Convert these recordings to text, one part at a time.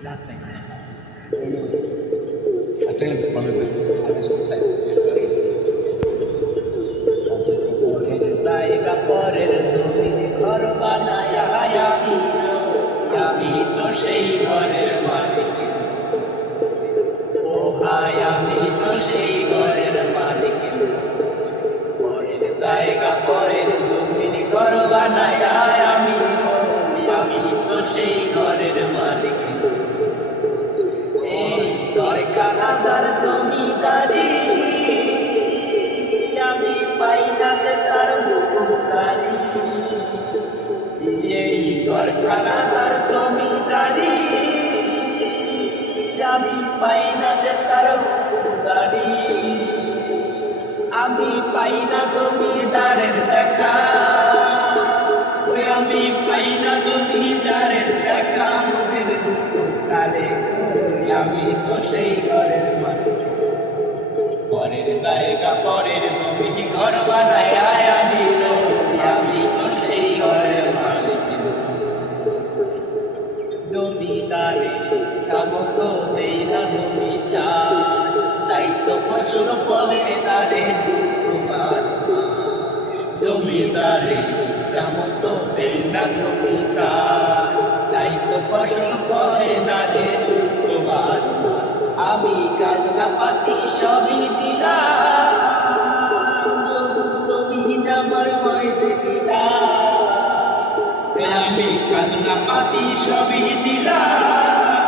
Last time. I think one of the পরের জায়গা পরের জমিন ঘর বানায় আমি তো সেই ঘরের মালিক ও ভাই আমি তো সেই ঘরের মালিক পরের জায়গা পরের জমিন ঘর বানায় আমি তো সেই ঘরের মালিক এই ঘরখানা যার জমিদারি আমি পাই না যে তার হুকুমদারি এই ঘরখানা যার জমিদারি আমি পাই না যে তার হুকুমদারি আমি পাই না জমিদারের দেখা ওই আমি পাই না জমিদারের দেখা মোদের দুঃখ কালে আমি তো সেই ঘরের মালিক পরের জায়গা পরের জমি ঘর বানায় আমি তো সেই ঘরের মালিক জমিদারে চামক দেই না জমি চাষ তাই তো ফসল ফলে তারে দুঃখ জমিদারে চামক দেই না জমি চাষ তাই তো ফসল ফলে তারে দুঃখ আমি কাজনা পাতি সবই দিলাম জমিন আমার হয়েছে আমি খাজনা পাতি সবই দিলাম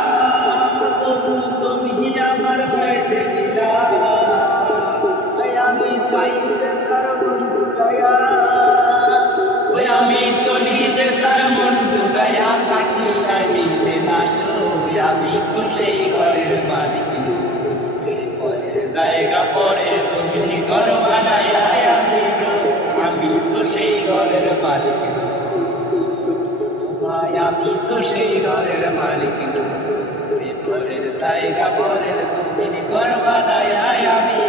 তবু জমিন আমার হয়েছে আমি চাই যে তার বন্ধু দয়া ওই আমি চলি যে তার মন জুগায়া তাকে আইলে না সই আমি তো সেই ঘরের মালিক পরের জায়গা পরের জমিন ঘর বানায় আমি তো সেই ঘরের মালিক আমি তো সেই ঘরের মালিক পরের জায়গা পরের জমিন ঘর বানায় আমি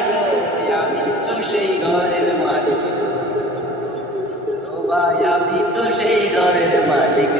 তো সেই ঘরের মালিক আমি তো সেই ঘরের মালিক